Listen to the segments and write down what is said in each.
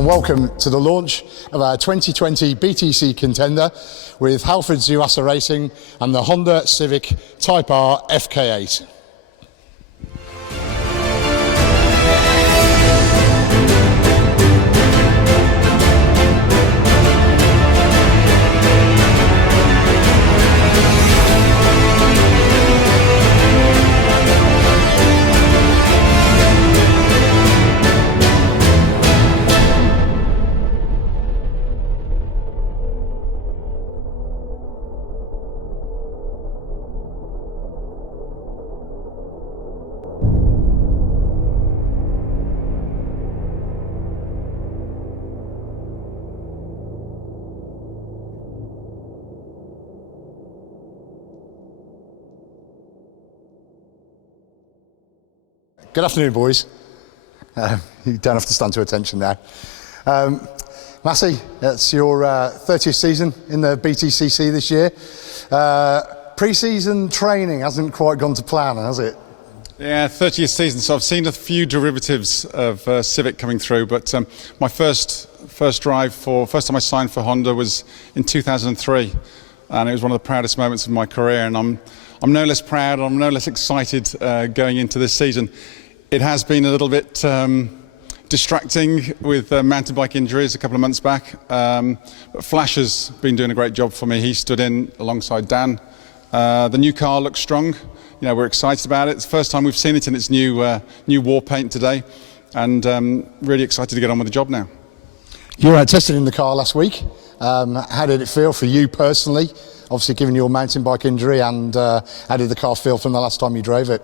Welcome to the launch of our 2020 BTCC contender with Halfords Yuasa Racing and the Honda Civic Type R FK8. Good afternoon, boys. You don't have to stand to attention now. Massey, it's your 30th season in the BTCC this year. Pre-season training hasn't quite gone to plan, has it? Yeah, 30th season, so I've seen a few derivatives of Civic coming through, but my first time I signed for Honda was in 2003, and it was one of the proudest moments of my career, and I'm no less proud, I'm no less excited going into this season. It has been a little bit distracting with mountain bike injuries a couple of months back, but Flash has been doing a great job for me. He stood in alongside Dan. The new car looks strong. You know, we're excited about it. It's the first time we've seen it in its new war paint today, and really excited to get on with the job now. You were tested in the car last week. How did it feel for you personally? Obviously, given your mountain bike injury, and how did the car feel from the last time you drove it?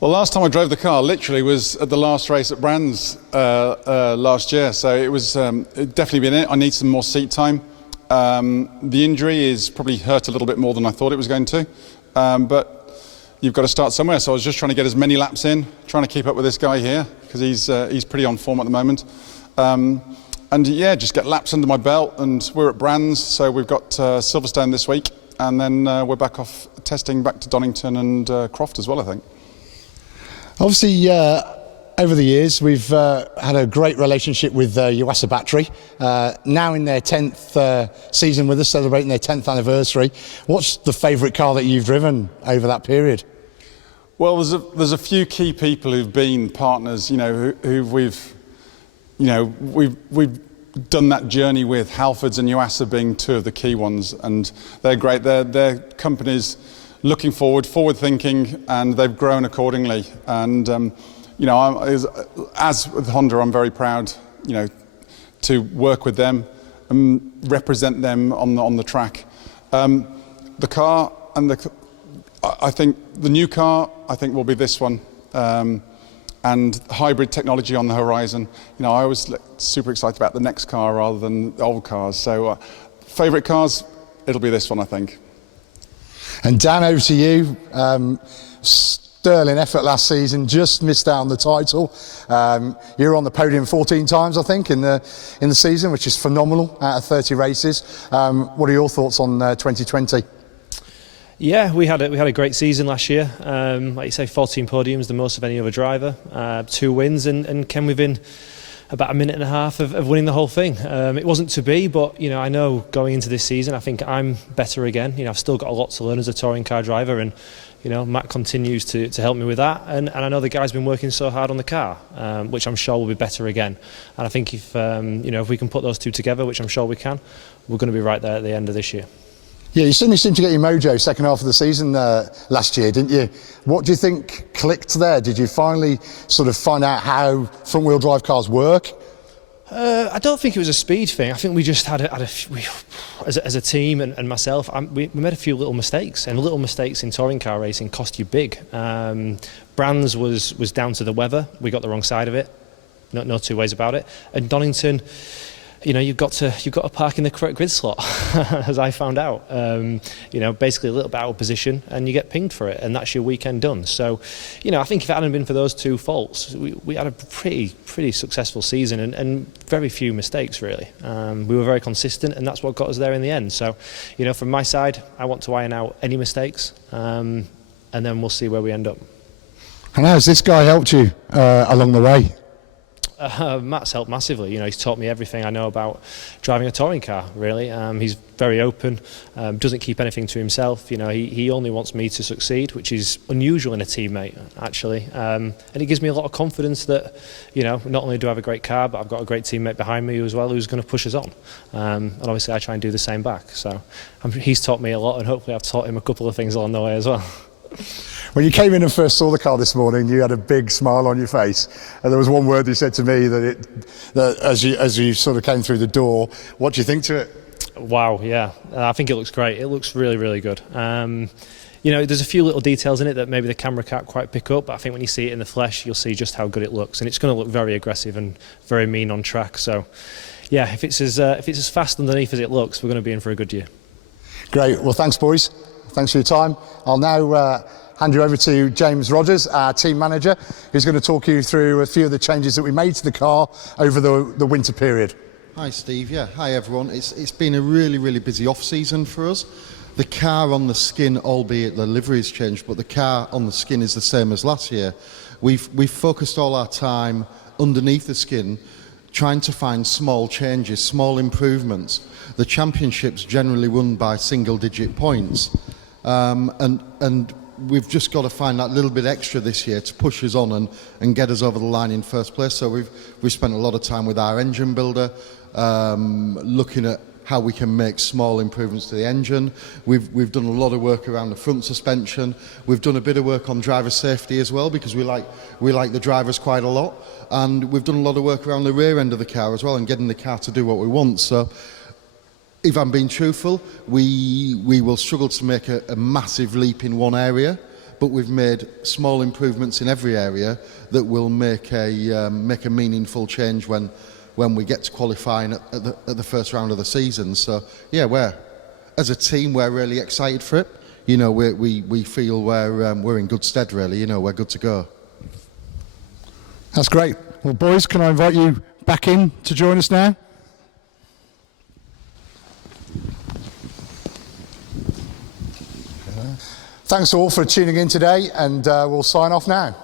Well, last time I drove the car literally was at the last race at Brands last year, so it was definitely been it. I need some more seat time. The injury is probably hurt a little bit more than I thought it was going to, but you've got to start somewhere. So I was just trying to get as many laps in, trying to keep up with this guy here because he's pretty on form at the moment. And yeah, just get laps under my belt, and we're at Brands, so we've got Silverstone this week, and then we're back off testing back to Donington and Croft as well, I think. Obviously, over the years, we've had a great relationship with Yuasa Battery. Now in their 10th season with us, celebrating their 10th anniversary. What's the favourite car that you've driven over that period? Well, there's a few key people who've been partners, you know, who we've done that journey with. Halfords and Yuasa being two of the key ones, and they're great. They're companies looking forward thinking, and they've grown accordingly. And you know, as with Honda, I'm very proud, you know, to work with them and represent them on the track. The car and I think the new car, I think, will be this one. And hybrid technology on the horizon. You know, I was super excited about the next car rather than the old cars. So, favourite cars, it'll be this one, I think. And Dan, over to you. Sterling effort last season, just missed out on the title. You were on the podium 14 times, I think, in the season, which is phenomenal out of 30 races. What are your thoughts on 2020? Yeah, we had a great season last year. Like you say, 14 podiums, the most of any other driver. 2 wins, and came within about a minute and a half of winning the whole thing. It wasn't to be, but you know, I know going into this season, I think I'm better again. You know, I've still got a lot to learn as a touring car driver, and you know, Matt continues to help me with that. And I know the guy's been working so hard on the car, which I'm sure will be better again. And I think if you know, if we can put those two together, which I'm sure we can, we're going to be right there at the end of this year. Yeah, you certainly seemed to get your mojo second half of the season last year, didn't you? What do you think clicked there? Did you finally sort of find out how front-wheel drive cars work? I don't think it was a speed thing. I think we just as a team and myself, we made a few little mistakes, and little mistakes in touring car racing cost you big. Brands was down to the weather. We got the wrong side of it. No two ways about it. And Donington, you know, you've got to park in the correct grid slot, as I found out. You know, basically a little bit out of position, and you get pinged for it, and that's your weekend done. So, you know, I think if it hadn't been for those two faults, we had a pretty successful season, and very few mistakes really. We were very consistent, and that's what got us there in the end. So, you know, from my side, I want to iron out any mistakes, and then we'll see where we end up. And how has this guy helped you along the way? Matt's helped massively. You know, he's taught me everything I know about driving a touring car, really. He's very open, doesn't keep anything to himself. You know, he only wants me to succeed, which is unusual in a teammate, actually. And it gives me a lot of confidence that, you know, not only do I have a great car, but I've got a great teammate behind me as well who's going to push us on. And obviously I try and do the same back. So he's taught me a lot, and hopefully I've taught him a couple of things along the way as well. When you came in and first saw the car this morning, you had a big smile on your face, and there was one word you said to me that as you sort of came through the door. What do you think to it? Wow, yeah, I think it looks great. It looks really, really good. You know, there's a few little details in it that maybe the camera can't quite pick up, but I think when you see it in the flesh, you'll see just how good it looks, and it's going to look very aggressive and very mean on track. So, yeah, if it's as fast underneath as it looks, we're going to be in for a good year. Great. Well, thanks, boys. Thanks for your time. I'll now hand you over to James Rogers, our team manager, who's going to talk you through a few of the changes that we made to the car over the winter period. Hi Steve, yeah, hi everyone. It's been a really busy off-season for us. The car on the skin, albeit the livery's changed, but the car on the skin is the same as last year. We've focused all our time underneath the skin trying to find small changes, small improvements. The championship's generally won by single-digit points. And we've just got to find that little bit extra this year to push us on and get us over the line in first place. So we've spent a lot of time with our engine builder, looking at how we can make small improvements to the engine. We've done a lot of work around the front suspension. We've done a bit of work on driver safety as well, because we like the drivers quite a lot. And we've done a lot of work around the rear end of the car as well, and getting the car to do what we want. So, if I'm being truthful, we will struggle to make a massive leap in one area, but we've made small improvements in every area that will make a meaningful change when we get to qualifying at the first round of the season. So yeah, as a team we're really excited for it. You know, we feel we're in good stead really. You know, we're good to go. That's great. Well, boys, can I invite you back in to join us now? Thanks all for tuning in today, and we'll sign off now.